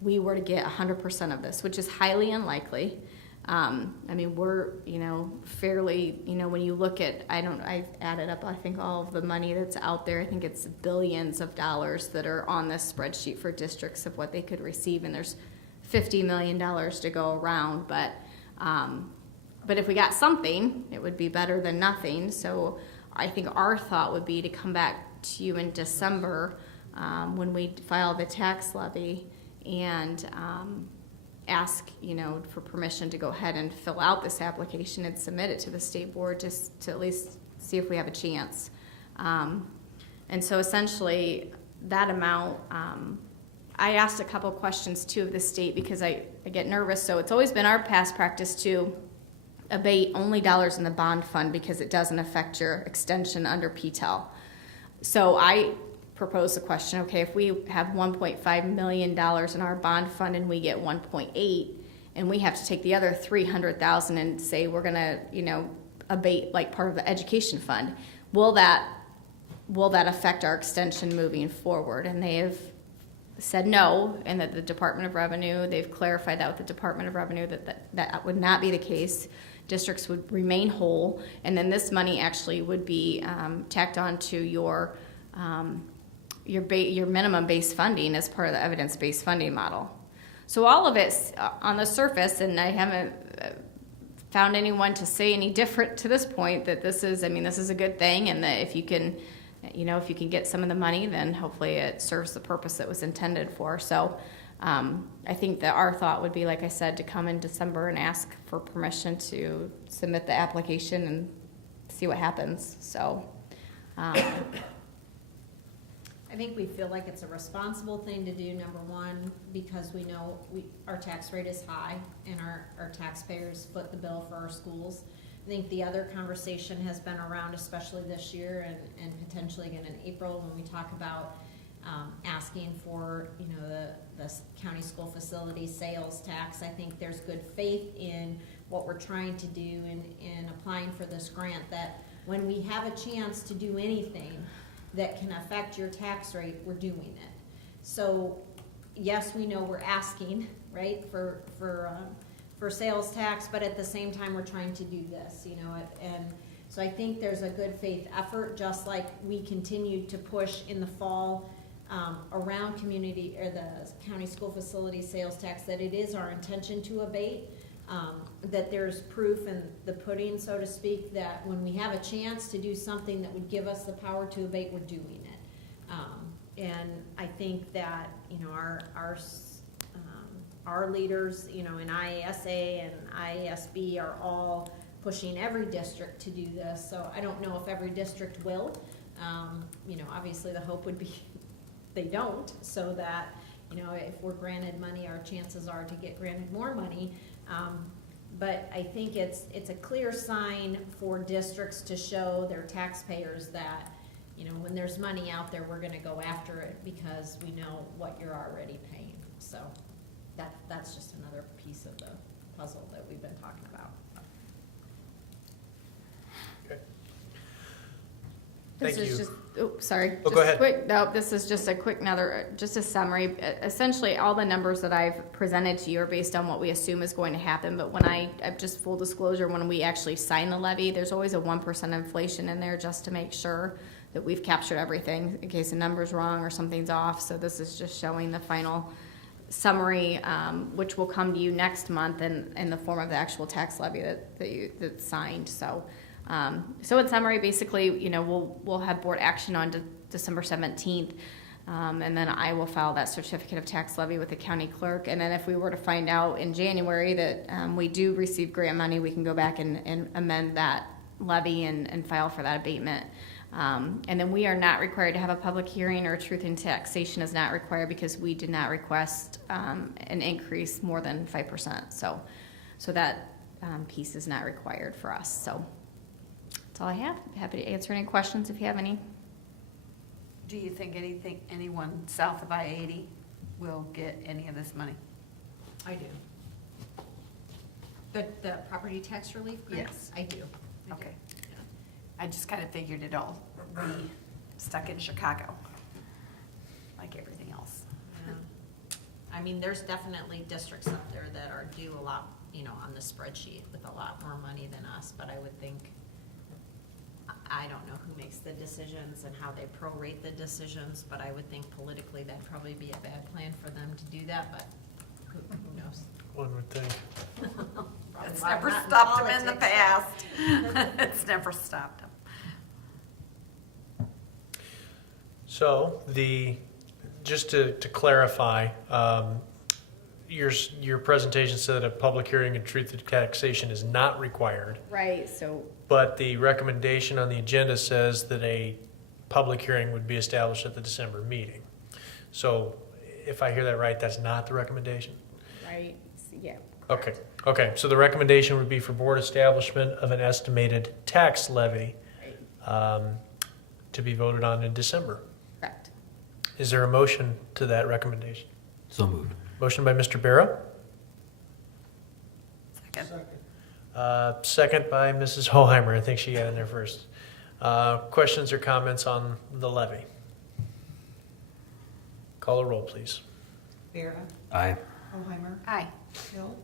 we were to get 100% of this, which is highly unlikely. I mean, we're, fairly, when you look at, I've added up, I think all of the money that's out there, I think it's billions of dollars that are on this spreadsheet for districts of what they could receive, and there's $50 million to go around, but if we got something, it would be better than nothing. So I think our thought would be to come back to you in December when we file the tax levy and ask, for permission to go ahead and fill out this application and submit it to the state board, just to at least see if we have a chance. And so essentially that amount, I asked a couple questions too of the state because I get nervous. So it's always been our past practice to abate only dollars in the bond fund because it doesn't affect your extension under PTEL. So I proposed the question, okay, if we have $1.5 million in our bond fund and we get 1.8 and we have to take the other 300,000 and say we're gonna, abate like part of the education fund, will that affect our extension moving forward? And they have said no, and that the Department of Revenue, they've clarified that with the Department of Revenue that would not be the case. Districts would remain whole, and then this money actually would be tacked on to your minimum base funding as part of the evidence-based funding model. So all of it's on the surface, and I haven't found anyone to say any different to this point, that this is a good thing, and that if you can get some of the money, then hopefully it serves the purpose it was intended for. So I think that our thought would be, like I said, to come in December and ask for permission to submit the application and see what happens. So I think we feel like it's a responsible thing to do, number one, because we know our tax rate is high and our taxpayers foot the bill for our schools. I think the other conversation has been around, especially this year and potentially again in April, when we talk about asking for the county school facility sales tax. I think there's good faith in what we're trying to do in applying for this grant, that when we have a chance to do anything that can affect your tax rate, we're doing it. So yes, we know we're asking, right, for sales tax, but at the same time we're trying to do this, and so I think there's a good faith effort, just like we continued to push in the fall around community or the county school facility sales tax, that it is our intention to abate, that there's proof in the pudding, so to speak, that when we have a chance to do something that would give us the power to abate, we're doing it. And I think that our leaders, in IASA and IASB are all pushing every district to do this. So I don't know if every district will. Obviously the hope would be they don't, so that, if we're granted money, our chances are to get granted more money. But I think it's a clear sign for districts to show their taxpayers that, when there's money out there, we're gonna go after it because we know what you're already paying. So that's just another piece of the puzzle that we've been talking about. Okay. This Thank is you. just, sorry. Oh, go ahead. This is just a quick just a summary. Essentially, all the numbers that I've presented to you are based on what we assume is going to happen. But when just full disclosure, when we actually sign the levy, there's always a 1% inflation in there just to make sure that we've captured everything in case the number's wrong or something's off. So this is just showing the final summary, which will come to you next month in the form of the actual tax levy that's signed. So in summary, basically, we'll have board action on December 17th, and then I will file that certificate of tax levy with the county clerk. And then if we were to find out in January that we do receive grant money, we can go back and amend that levy and file for that abatement. And then we are not required to have a public hearing, or truth in taxation is not required because we did not request an increase more than 5%. So that piece is not required for us. So that's all I have. Happy to answer any questions if you have any. Do you think anyone south of I-80 will get any of this money? I do. The property tax relief grant? Yes. I do. Okay. I just kind of figured it'd all be stuck in Chicago, like everything else. Yeah. There's definitely districts up there that are due a lot, on the spreadsheet with a lot more money than us, but I would think, I don't know who makes the decisions and how they prorate the decisions, but I would think politically that'd probably be a bad plan for them to do that, but Who knows? One would think. It's Probably never not in stopped him in the politics. past. It's never stopped him. So just to clarify, your presentation said a public hearing and truth of taxation is not required, Right, so but the recommendation on the agenda says that a public hearing would be established at the December meeting. So if I hear that right, that's not the recommendation? right, yeah. Okay, so the recommendation would be for board establishment of an estimated tax levy to be voted on in December. Correct. Is there a motion to that recommendation? So moved. Motion by Mr. Barrow, Second. second by Mrs. Hoheimer. I think she got in there first. Questions or comments on the levy? Call a roll, please. Vera, Aye. Hoheimer, Aye. Hill,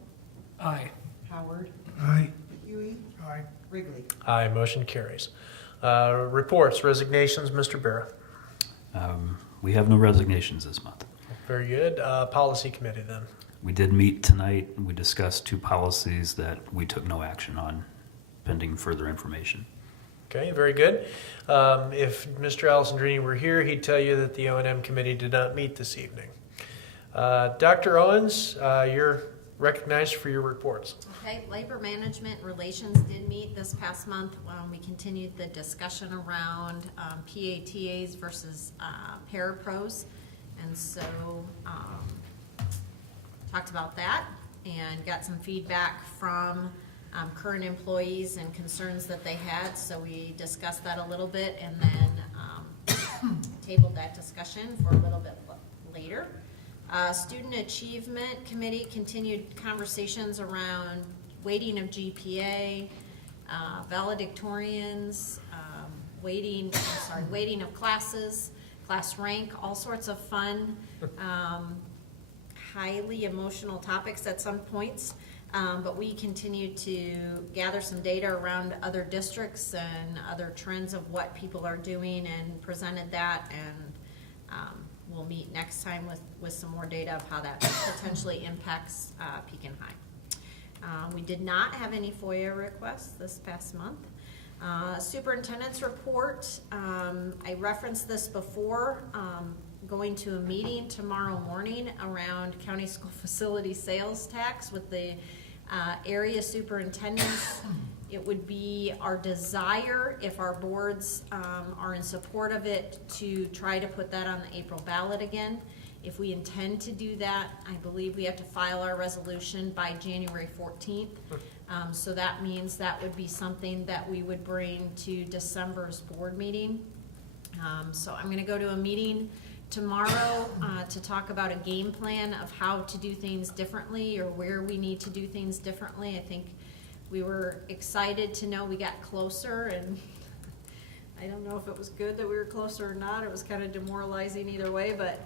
Aye. Howard, Aye. Huey, Aye. Wrigley. Aye, motion carries. Reports, resignations, Mr. Barrow. We have no resignations this month. Very good. Policy committee then. We did meet tonight. We discussed 2 policies that we took no action on, pending further information. Okay, very good. If Mr. Alessandrini were here, he'd tell you that the O&M committee did not meet this evening. Dr. Owens, you're recognized for your reports. Okay, Labor Management Relations did meet this past month. We continued the discussion around PATAs versus parapros. And so talked about that and got some feedback from current employees and concerns that they had. So we discussed that a little bit and then tabled that discussion for a little bit later. Student Achievement Committee continued conversations around weighting of GPA, valedictorians, weighting of classes, class rank, all sorts of fun, highly emotional topics at some points. But we continue to gather some data around other districts and other trends of what people are doing and presented that, and we'll meet next time with some more data of how that potentially impacts Pekin High. We did not have any FOIA requests this past month. Superintendent's report, I referenced this before, going to a meeting tomorrow morning around county school facility sales tax with the area superintendents. It would be our desire, if our boards are in support of it, to try to put that on the April ballot again. If we intend to do that, I believe we have to file our resolution by January 14th. So that means that would be something that we would bring to December's board meeting. So I'm gonna go to a meeting tomorrow to talk about a game plan of how to do things differently or where we need to do things differently. I think we were excited to know we got closer, and I don't know if it was good that we were closer or not. It was kind of demoralizing either way, but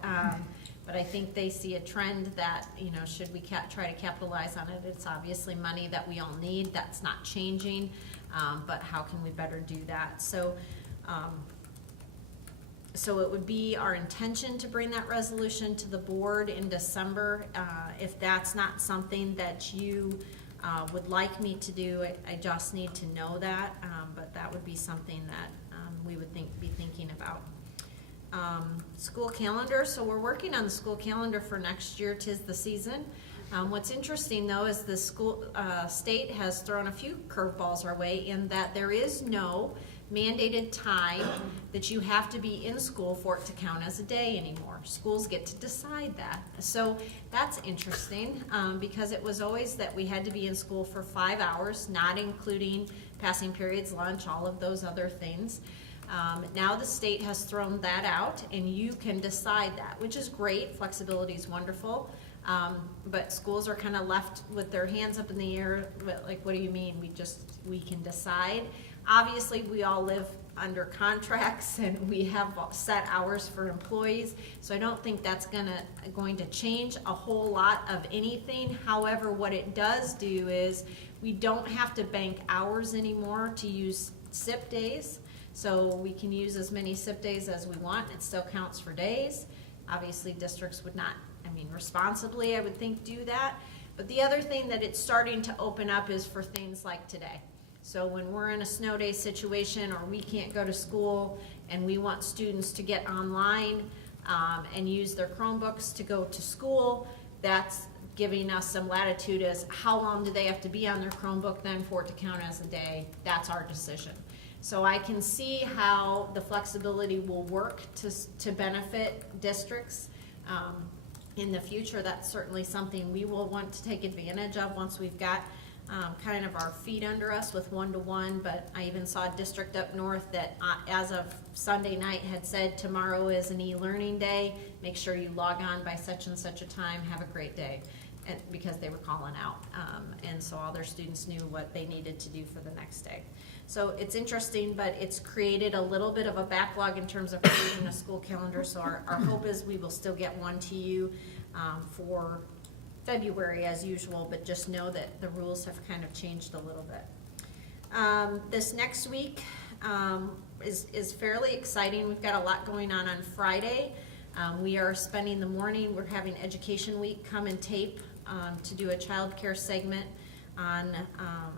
I think they see a trend that, you know, should we try to capitalize on it? It's obviously money that we all need. That's not changing, but how can we better do that? So it would be our intention to bring that resolution to the board in December. If that's not something that you would like me to do, I just need to know that, but that would be something that we would be thinking about. School calendar, so we're working on the school calendar for next year. 'Tis the season. What's interesting though is the school state has thrown a few curveballs our way in that there is no mandated time that you have to be in school for it to count as a day anymore. Schools get to decide that. So that's interesting because it was always that we had to be in school for 5 hours, not including passing periods, lunch, all of those other things. Now the state has thrown that out and you can decide that, which is great. Flexibility is wonderful. But schools are kind of left with their hands up in the air, like, what do you mean? We can decide. Obviously, we all live under contracts and we have set hours for employees, so I don't think that's going to change a whole lot of anything. However, what it does do is we don't have to bank hours anymore to use SIP days, so we can use as many SIP days as we want. It still counts for days. Obviously, districts would not, I mean, responsibly, I would think, do that. But the other thing that it's starting to open up is for things like today. So when we're in a snow day situation, or we can't go to school, and we want students to get online and use their Chromebooks to go to school, that's giving us some latitude as how long do they have to be on their Chromebook then for it to count as a day. That's our decision. So I can see how the flexibility will work to benefit districts. In the future, that's certainly something we will want to take advantage of once we've got kind of our feet under us with one-to-one. But I even saw a district up north that as of Sunday night had said tomorrow is an e-learning day. Make sure you log on by such and such a time. Have a great day. And because they were calling out. And so all their students knew what they needed to do for the next day. So it's interesting, but it's created a little bit of a backlog in terms of creating a school calendar. So our hope is we will still get one to you for February as usual, but just know that the rules have kind of changed a little bit. This next week is fairly exciting. We've got a lot going on Friday. We are spending the morning, we're having Education Week come and tape to do a child care segment on,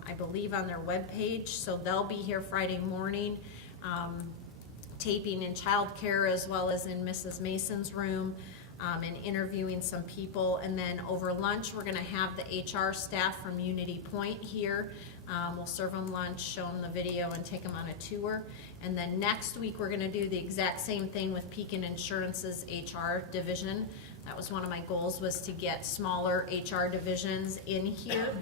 I believe, on their webpage. So they'll be here Friday morning, taping in child care as well as in Mrs. Mason's room, and interviewing some people. And then over lunch, we're gonna have the HR staff from Unity Point here. We'll serve them lunch, show them the video, and take them on a tour. And then next week, we're gonna do the exact same thing with Pekin Insurance's HR division. That was one of my goals, was to get smaller HR divisions in here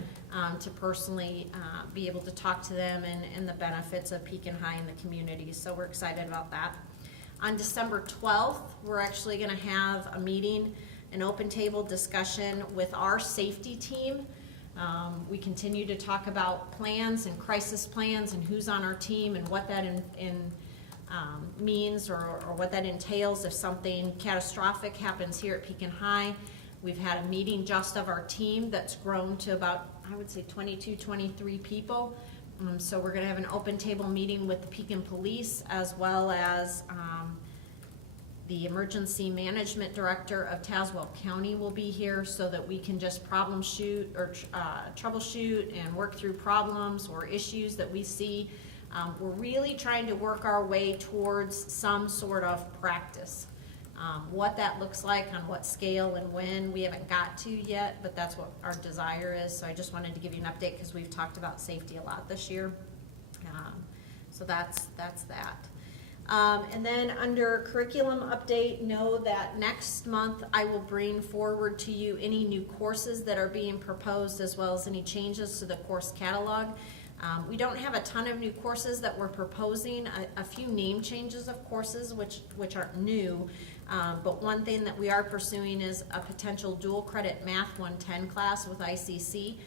to personally be able to talk to them and the benefits of Pekin High in the community. So we're excited about that. On December 12th, we're actually gonna have a meeting, an open table discussion with our safety team. We continue to talk about plans and crisis plans and who's on our team and what that means or what that entails if something catastrophic happens here at Pekin High. We've had a meeting just of our team that's grown to about, I would say, 22, 23 people. So we're gonna have an open table meeting with the Pekin Police as well as the Emergency Management Director of Tazewell County will be here so that we can just problem shoot or troubleshoot and work through problems or issues that we see. We're really trying to work our way towards some sort of practice. What that looks like, on what scale and when, we haven't got to yet, but that's what our desire is. So I just wanted to give you an update because we've talked about safety a lot this year. So that's that. And then under curriculum update, know that next month I will bring forward to you any new courses that are being proposed as well as any changes to the course catalog. We don't have a ton of new courses that we're proposing, a few name changes of courses which aren't new, but one thing that we are pursuing is a potential dual credit Math 110 class with ICC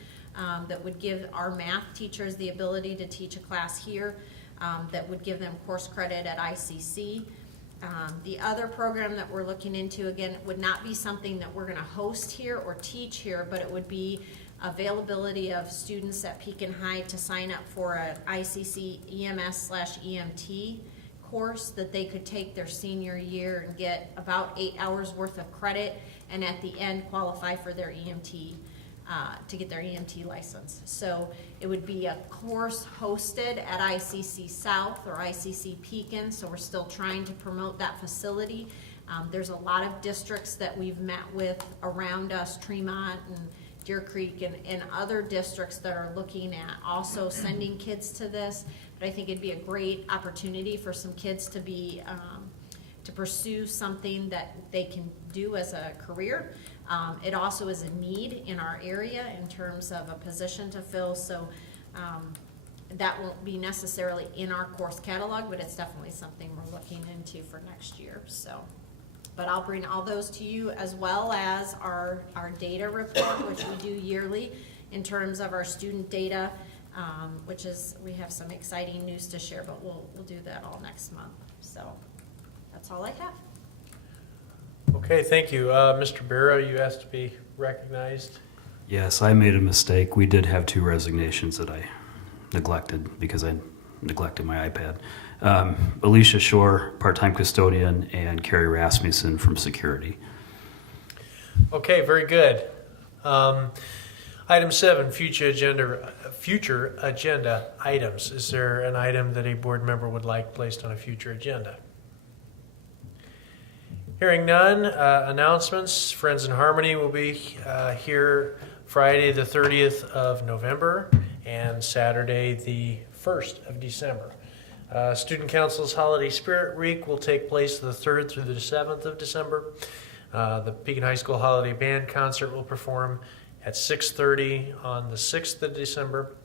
that would give our math teachers the ability to teach a class here that would give them course credit at ICC. The other program that we're looking into, again, would not be something that we're going to host here or teach here, but it would be availability of students at Pekin High to sign up for an ICC EMS/EMT course that they could take their senior year and get about 8 hours worth of credit, and at the end qualify for their EMT, to get their EMT license. So it would be a course hosted at ICC South or ICC Pekin, so we're still trying to promote that facility. There's a lot of districts that we've met with around us, Tremont and Deer Creek and other districts that are looking at also sending kids to this. But I think it'd be a great opportunity for some kids to be to pursue something that they can do as a career. It also is a need in our area in terms of a position to fill, so that won't be necessarily in our course catalog, but it's definitely something we're looking into for next year. So, but I'll bring all those to you as well as our data report, which we do yearly in terms of our student data, which is, we have some exciting news to share, but we'll do that all next month. So that's all I have. Okay, thank you. Mr. Barrow, you asked to be recognized. Yes, I made a mistake. We did have 2 resignations that I neglected because I neglecting my iPad. Alicia Shore, part-time custodian, and Carrie Rasmussen from security. Okay, very good. Item 7, future agenda items. Is there an item that a board member would like placed on a future agenda? Hearing none, announcements. Friends in Harmony will be here Friday the 30th of November and Saturday the 1st of December. Student Council's Holiday Spirit Week will take place the 3rd through the 7th of December. The Pekin High School Holiday Band Concert will perform at 6:30 on the 6th of December.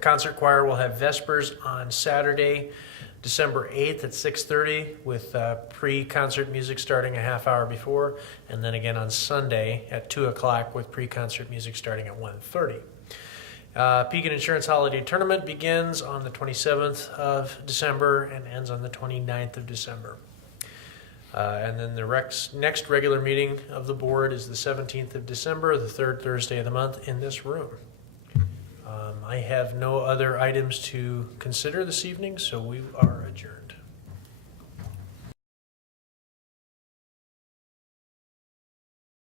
Concert Choir will have Vespers on Saturday, December 8th at 6:30 with pre-concert music starting a half hour before, and then again on Sunday at 2 o'clock with pre-concert music starting at 1:30. Pekin Insurance Holiday Tournament begins on the 27th of December and ends on the 29th of December. And then the next regular meeting of the board is the 17th of December, the third Thursday of the month in this room. I have no other items to consider this evening, so we are adjourned.